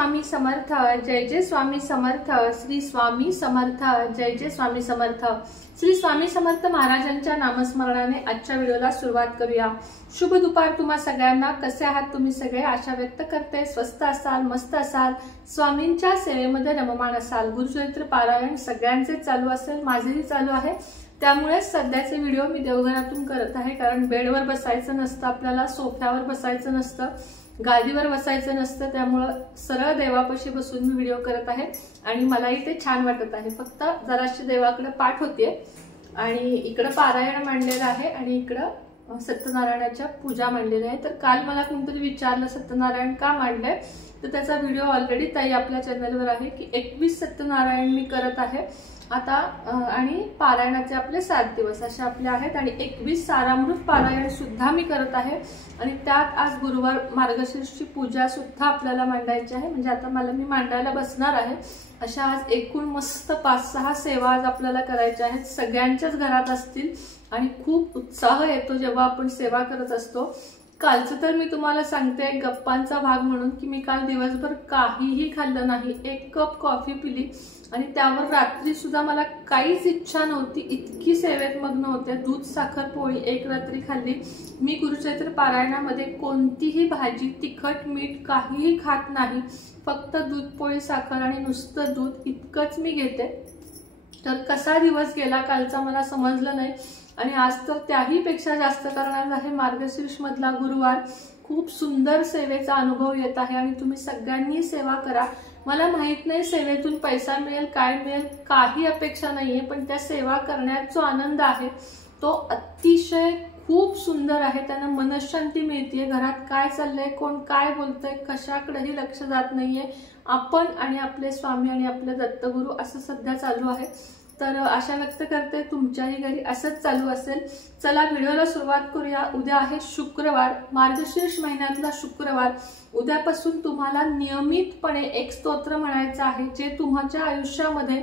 स्वामी समर्थ, जय जय स्वामी समर्थ, श्री स्वामी समर्थ, जय जय स्वामी समर्थ। श्री स्वामी समर्थ महाराजांच्या नामस्मरणाने आजच्या व्हिडिओला सुरुवात करूया। शुभ दुपार तुम्हा सगळ्यांना। कसे आहात तुम्ही सगळे? आशा व्यक्त करते स्वस्थ असाल, मस्त असाल, स्वामींच्या सेवेमध्ये रममाण असाल। गुरुचरित्र पारायण सगळ्यांचे चालू असेल, माझेही चालू आहे। त्यामुळे सध्याचे व्हिडिओ मी देवघरातून करत आहे, कारण बेडवर बसायचं नसतं आपल्याला, सोफ्यावर बसायचं नसतं, गादीवर बसायचं नसतं। त्यामुळे सरळ देवापाशी बसून मी व्हिडिओ करत आहे आणि मलाही ते छान वाटत आहे। फक्त जराशी देवाकडे पाठ होतीये आणि इकडे पारायण मांडलेलं आहे आणि इकडे सत्यनारायणाच्या पूजा मांडलेली आहे। तर काल मला कोणतरी विचारलं सत्यनारायण का मांडलंय, तर त्याचा व्हिडिओ ऑलरेडी ताई आपल्या चॅनलवर आहे की 21 सत्यनारायण मी करत आहे आता, आणि पारायणाचे आपले 7 दिवस असे आपले आहेत आणि 21 सारामृत पारायण सुद्धा मी करत आहे। आणि त्यात आज गुरुवार मार्गशीर्षची पूजा सुद्धा आपल्याला मांडायची आहे। म्हणजे आता मी मांडायला बसणार आहे। अशा आज एकूण मस्त 5-6 सेवा आज आपल्याला करायच्या आहेत, सगळ्यांच्याच घरात असतील आणि खूप उत्साह येतो जेव्हा आपण सेवा करत असतो। कालचं तर मी तुम्हाला सांगते गप्पांचा भाग म्हणून की मी काल दिवसभर काहीही खाल्लं नाही, 1 कप कॉफी पिली आणि त्यावर रात्री सुद्धा मला काहीच इच्छा नव्हती, इतकी सेवेत मग्न होते। दूध साखर पोळी 1 रात्री खाल्ली। मी गुरुचरित्र पारायणामध्ये कोणतीही भाजी, तिखट, मीठ काहीही खात नाही, फक्त दूध पोळी साखर आणि नुसतं दूध इतकंच मी घेते। तर कसा दिवस गेला कालचा मला समजलं नाही आणि आज तर त्याही पेक्षा जास्त करणार आहे। मार्गशीर्ष मधला गुरुवार, खूप सुंदर सेवेचा अनुभव येत आहे आणि तुम्ही सगळ्यांनी सेवा करा। मला माहित नाही सेवेतून पैसा मिळेल काय मिळेल, काही अपेक्षा नाहीये, पण त्या सेवा करण्याचा जो आनंद आहे तो अतिशय खूप सुंदर आहे। त्याने मनशांती मिळते। घरात काय चाललंय, कोण काय बोलतंय, कशाकडेही लक्ष जात नाहीये, आपण आणि आपले स्वामी आणि आपले दत्तगुरु असं सध्या चालू आहे। तर आशा व्यक्त करते तुमच्याही घरी असंच चालू असेल। चला व्हिडिओला सुरुवात करूया। उद्या आहे शुक्रवार, मार्गशीर्ष महिन्यातला शुक्रवार। उद्यापासून तुम्हाला नियमितपणे एक स्तोत्र म्हणायचं आहे जे तुमच्या आयुष्यामध्ये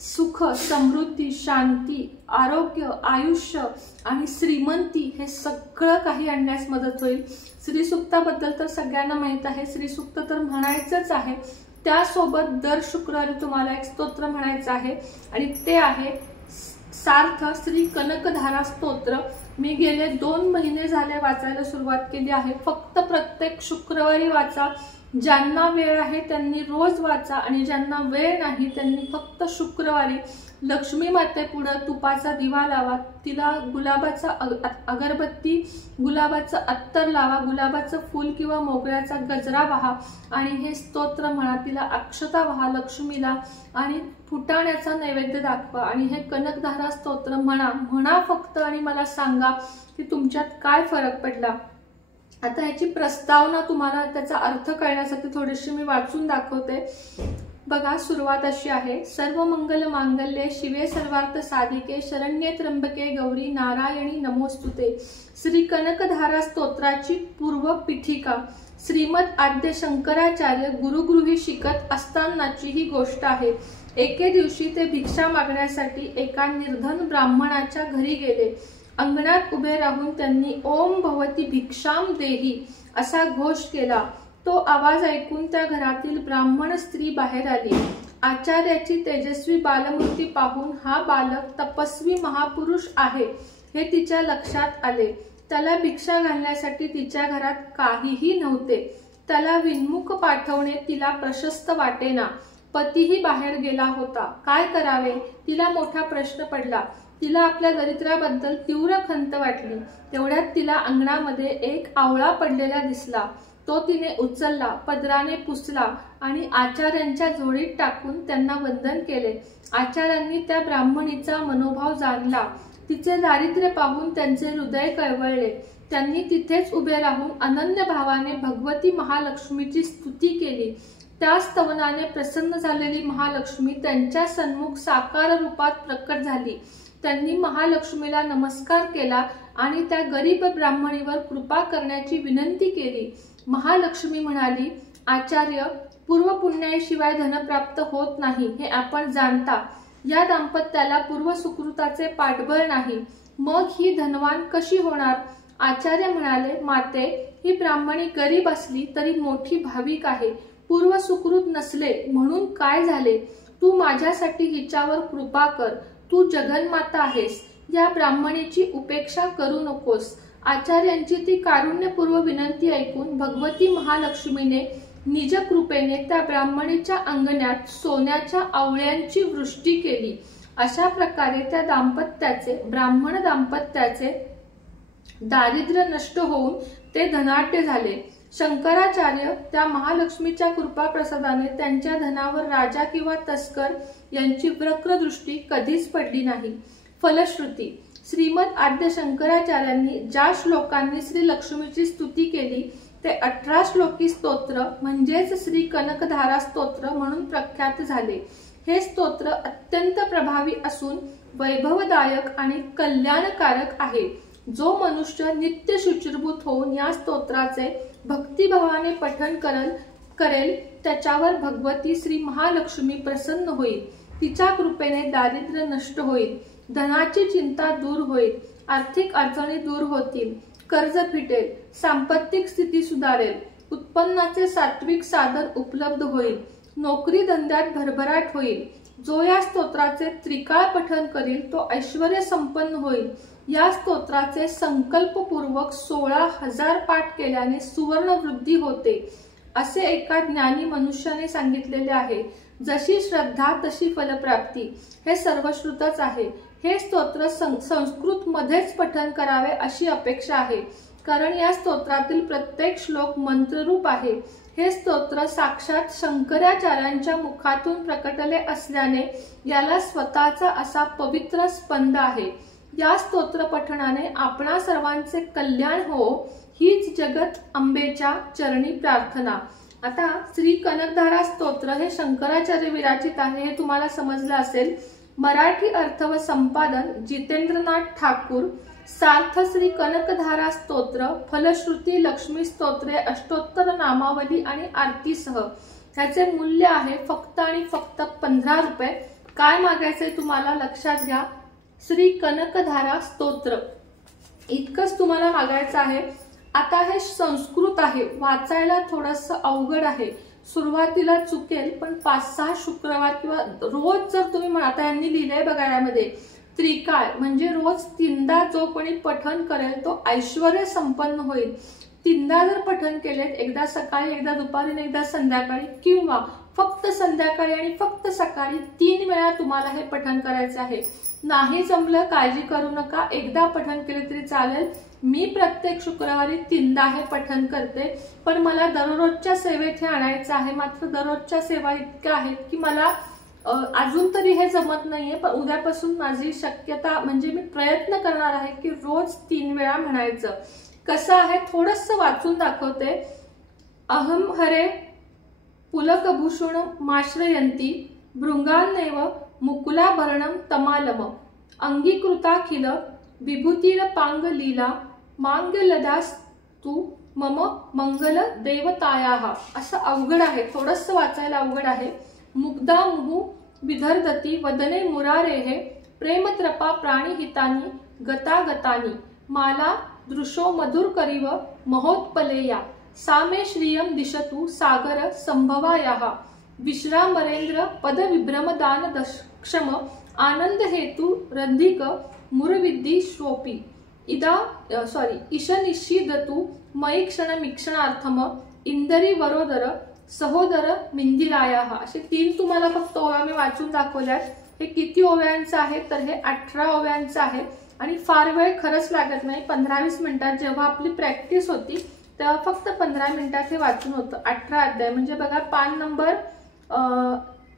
सुख, समृद्धी, शांती, आरोग्य, आयुष्य आणि श्रीमंती हे सगळं काही आणण्यास मदत होईल। श्रीसूक्ताबद्दल तर सगळ्यांना माहित आहे, श्रीसूक्त तर म्हणायचंच आहे। त्यासोबत दर शुक्रवारी तुम्हाला एक स्तोत्र म्हणायचं आहे आणि ते आहे सार्थ श्री कनकधारा स्तोत्र। मी गेले 2 महिने झाले वाचायला सुरुवात केली आहे। फक्त प्रत्येक शुक्रवारी वाचा, ज्यांना वेळ आहे त्यांनी रोज वाचा आणि ज्यांना वेळ नाही त्यांनी फक्त शुक्रवारी लक्ष्मी मातेपुढे तुपाचा दिवा लावा, तिला गुलाबाचा अगरबत्ती, गुलाबाचं अत्तर लावा, गुलाबाचं फूल किंवा मोगऱ्याचा गजरा वाहा आणि हे स्तोत्र म्हणा, तिला अक्षता वाहा लक्ष्मीला आणि फुटाण्याचा नैवेद्य दाखवा आणि हे कनकधारा स्तोत्र म्हणा फक्त आणि मला सांगा की तुमच्यात काय फरक पडला। आता याची प्रस्तावना तुम्हाला त्याचा अर्थ कळण्यासाठी थोडीशी मी वाचून दाखवते। बघा, सुरुवात अशी आहे। सर्व मंगल मांगल्ये शिवे सर्वार्थ साधिके शरण्ये त्र्यंबके गौरी नारायणी नमोस्तुते। श्री कनकधारा स्तोत्राची पूर्व पीठिका श्रीमद आद्य शंकराचार्य गुरुगृही शिकत असतानाची ही गोष्ट आहे। एके दिवशी ते भिक्षा मागण्यासाठी एका निर्धन ब्राह्मणाच्या घरी गेले। अंगणात उभे राहून त्यांनी ओम भवती भिक्षाम देही असा घोष केला। तो आवाज ऐकून त्या घरातील ब्राह्मण स्त्री बाहेर आली। आचार्याची तेजस्वी बालमूर्ती पाहून हा बालक तपस्वी महापुरुष आहे हे तिच्या लक्षात आले। त्याला भिक्षा घालण्यासाठी तिच्या घरात काहीही नव्हते। त्याला विन्मुख पाठवणे तिला प्रशस्त वाटेना। पतीही बाहेर गेला होता, काय करावे तिला मोठा प्रश्न पडला। तिला आपल्या दरिद्राबद्दल तीव्र खंत वाटली। तेवढ्यात तिला अंगणामध्ये एक आवळा पडलेला दिसला। तो तिने उचलला, पदराने पुसला आणि आचार्यांच्या झोळीत टाकून त्यांना वंदन केले। आचार्यांनी त्या ब्राह्मणीचा मनोभाव जाणला, तिचे दारिद्र्य पाहून त्यांचे हृदय कळवळले। त्यांनी तिथेच उभे राहून अनन्य भावाने भगवती महालक्ष्मीची स्तुती केली। त्या स्तवनाने प्रसन्न झालेली महालक्ष्मी त्यांच्या सन्मुख साकार रूपात प्रकट झाली। त्यांनी महालक्ष्मीला नमस्कार केला आणि त्या गरीब ब्राह्मणीवर कृपा करण्याची विनंती केली। महालक्ष्मी म्हणाली, आचार्य, पूर्व पुण्याशिवाय धन प्राप्त होत नाही हे आपण जाणता। या दाम्पत्याला पूर्व सुकृताचे पाठबळ नाही, मग ही धनवान कशी होणार? आचार्य म्हणाले, माते, ही ब्राह्मणी गरीब असली तरी मोठी भाविक आहे। पूर्व सुकृत नसले म्हणून काय झाले, तू माझ्यासाठी हिच्यावर कृपा कर, तू जगन्माता आहेस, या ब्राह्मणीची उपेक्षा करू नकोस। आचार्यांची ती कारुण्यपूर्व विनंती ऐकून भगवती महालक्ष्मीने निज कृपेने त्या ब्राह्मणीच्या अंगणात सोन्याच्या आवळ्यांची वृष्टी केली। अशा प्रकारे त्या ब्राह्मण दाम्पत्याचे दारिद्र्य नष्ट होऊन ते धनाढ्य झाले। शंकराचार्य त्या महालक्ष्मीच्या कृपा प्रसादाने त्यांच्या धनावर राजा किंवा तस्कर यांची वक्र दृष्टी कधीच पडली नाही। फलश्रुती, श्रीमद आद्य शंकराचार्यांनी ज्या श्लोकांनी श्री लक्ष्मीची स्तुती केली ते 18 श्लोकी स्तोत्र म्हणजेच श्री कनकधारा स्तोत्र म्हणून प्रख्यात झाले। हे स्तोत्र अत्यंत प्रभावी असून वैभवदायक आणि कल्याणकारक आहे। जो मनुष्य नित्य शुचिर्भूत होऊन या स्तोत्राचे भक्तिभावाने पठण करेल त्याच्यावर भगवती श्री महालक्ष्मी प्रसन्न होईल। तिच्या कृपेने दारिद्र्य नष्ट होईल, धनाची चिंता दूर होईल, आर्थिक अडचणी दूर होतील, कर्ज फिटेल, सांपत्तिक स्थिती सुधारेल, उत्पन्नाचे सात्विक साधन उपलब्ध होईल, नोकरी धंद्यात भरभराट होईल। जो या स्तोत्राचे त्रिकाळ पठण करील तो ऐश्वर्य संपन्न होईल। या स्तोत्राचे संकल्पपूर्वक 16,000 पाठ केल्याने सुवर्ण वृद्धी होते असे एका ज्ञानी मनुष्याने सांगितलेले आहे। जशी श्रद्धा तशी फलप्राप्ती, हे सर्वश्रुतच आहे। हे स्तोत्र संस्कृत मध्येच पठण करावे अशी अपेक्षा आहे, कारण या स्तोत्रातील प्रत्येक श्लोक मंत्ररूप आहे। हे स्तोत्र साक्षात शंकराचार्यांच्या मुखातून प्रकटले असल्याने याला स्वतःचा असा पवित्र स्पंद आहे। या स्तोत्र पठणाने आपणा सर्वांचे कल्याण हो, हीच जगत अंबेच्या चरणी प्रार्थना। आता श्री कनकधारा स्तोत्र हे शंकराचार्य विराचित आहे हे तुम्हाला समजलं असेल। मराठी अर्थ व संपादन जितेंद्रनाथ ठाकूर। सार्थ श्री कनकधारा स्तोत्र, फलश्रुती, लक्ष्मी स्तोत्रे, अष्टोत्तर नामावली आणि आरतीसह। ह्याचे मूल्य आहे फक्त आणि फक्त 15 रुपये। काय मागायचंय तुम्हाला लक्षात घ्या, श्री कनकधारा स्तोत्र इतकंच तुम्हाला मागायचं आहे। आता हे संस्कृत आहे, वाचायला थोडंसं अवघड आहे, सुरुवातीला चुकेल, पण 5-6 शुक्रवार किंवा रोज जर तुम्ही आता यांनी लिहिलंय बघा यामध्ये त्रिकाळ म्हणजे रोज 3दा जो कोणी पठण करेल तो ऐश्वर्य संपन्न होईल। 3दा जर पठण केलेत, एकदा सकाळी, एकदा दुपारी आणि एकदा संध्याकाळी, किंवा फक्त संध्याकाळी आणि फक्त सकाळी 3 वेळा तुम्हाला हे पठण करायचे आहे। नाही जमलं काळजी करू नका, एकदा पठण केले तरी चालेल। मी प्रत्येक शुक्रवारी 3दा हे पठण करते, पण मला दररोजच्या सेवेत हे आणायचं आहे। मात्र दररोजच्या सेवा इतक्या आहेत की मला अजून तरी हे जमत नाहीये, पण उद्यापासून माझी शक्यता म्हणजे मी प्रयत्न करणार आहे की रोज 3 वेळा म्हणायचं। कसं आहे थोडंसं वाचून दाखवते। अहम हरे पुलकभूषण माश्रयंती भृंगान्नेव मुकुलाभरणं तमालम अंगीकृताखिल विभूतिरपांग लीला मांगल्यदास्तु मम मंगल देवतायाः। असं अवघड आहे, थोडंसं वाचायला अवघड आहे। मुग्धा मुहु विधर्दती वदने मुरारेः प्रेमत्रपा प्राणिहितानि गतागतानि माला दृशो मधुर करीव महोत्पलेया सामे श्रियं दिशतु सागर संभवायाः विश्रामरेंद्र पद विभ्रमदान दक्षम आनंद हेतु रंधिक मुरविद्दी श्वोपी ईशनिषिदतु मयि क्षणमीक्षणार्थम इंदरी वरोदर सहोदर मिंदिरायाः। असे 3 तुम्हाला फक्त ओव्या मी वाचून दाखवल्यात। हे किती ओव्यांचं आहे तर हे 18 ओव्यांचं आहे आणि फार वेळ खरंच लागत नाही। 15-20 मिनिटात जेव्हा आपली प्रॅक्टिस होती तेव्हा फक्त 15 मिनिटात हे वाचून होतं। 18 अध्याय म्हणजे बघा पान नंबर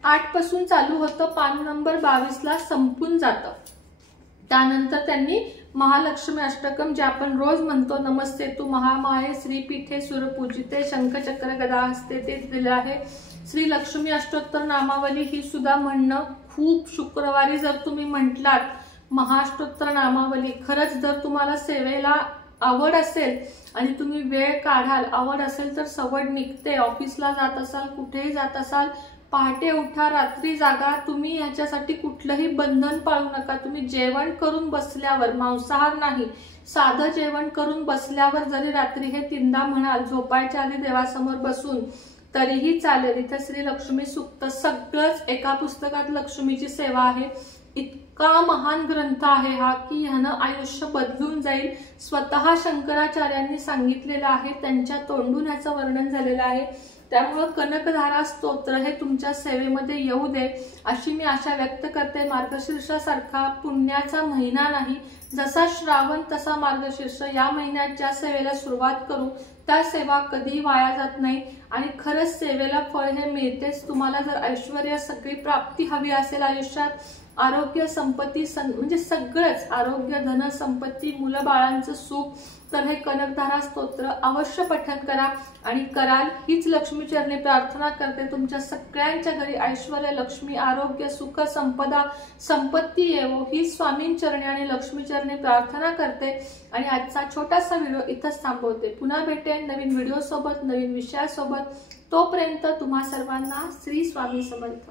8 पासून चालू होतं, पान नंबर 22ला संपून जातं। त्यानंतर त्यांनी महालक्ष्मी अष्टकम जे आपण रोज म्हणतो, नमस्ते तू महामाये श्रीपीठे सुरपूजिते शंखचक्र गदा हस्ते, ते दिलं आहे। श्री लक्ष्मी अष्टोत्तर नामावली ही सुद्धा म्हणणं खूप शुक्रवारी जर तुम्ही म्हटलात महाअष्टोत्तर नामावली, खरंच जर तुम्हाला सेवेला आवड असेल आणि तुम्ही वेळ काढाल, आवड असेल तर सवड निघते। ऑफिसला जात असाल, कुठेही जात असाल, पहाटे उठा, रात्री जागा, तुम्ही ह्याच्यासाठी कुठलंही बंधन पाळू नका। तुम्ही जेवण करून बसल्यावर, मांसाहार नाही, साधं जेवण करून बसल्यावर जरी रात्री हे 3दा म्हणाल, झोपायच्या आधी देवासमोर बसून, तरीही चालेल। इथे श्री लक्ष्मी सूक्त सगळंच एका पुस्तकात लक्ष्मीची सेवा आहे। इतका महान ग्रंथ आहे हा की ह्यानं आयुष्य बदलून जाईल। स्वतः शंकराचार्यांनी सांगितलेलं आहे, त्यांच्या तोंडून ह्याचं वर्णन झालेलं आहे। त्यामुळे कनकधारा स्तोत्र हे तुमच्या सेवेमध्ये येऊ दे अशी मी आशा व्यक्त करते। मार्गशीर्षासारखा पुण्याचा महिना नाही, जसा श्रावण तसा मार्गशीर्ष। या महिन्यात ज्या सेवेला सुरुवात करू त्या सेवा कधीही वाया जात नाही आणि खरंच सेवेला फळ हे मिळतेच। तुम्हाला जर ऐश्वर्य सगळी प्राप्ती हवी असेल आयुष्यात, आरोग्य संपत्ती म्हणजे सगळंच, आरोग्य धन संपत्ती मुलं बाळांचं सुख, तर हे कनकधारा स्तोत्र अवश्य पठण करा आणि कराल हीच लक्ष्मी चरणी प्रार्थना करते। तुमच्या सगळ्यांच्या घरी ऐश्वर्य लक्ष्मी आरोग्य सुख संपदा संपत्ती येवो ही स्वामीं चरणी आणि लक्ष्मी चरणी प्रार्थना करते आणि आजचा छोटासा व्हिडिओ इथंच थांबवते। पुन्हा भेटेन नवीन व्हिडिओ सोबत नवीन विषयासोबत। तोपर्यंत तुम्हा सर्वांना श्री स्वामी समर्थ।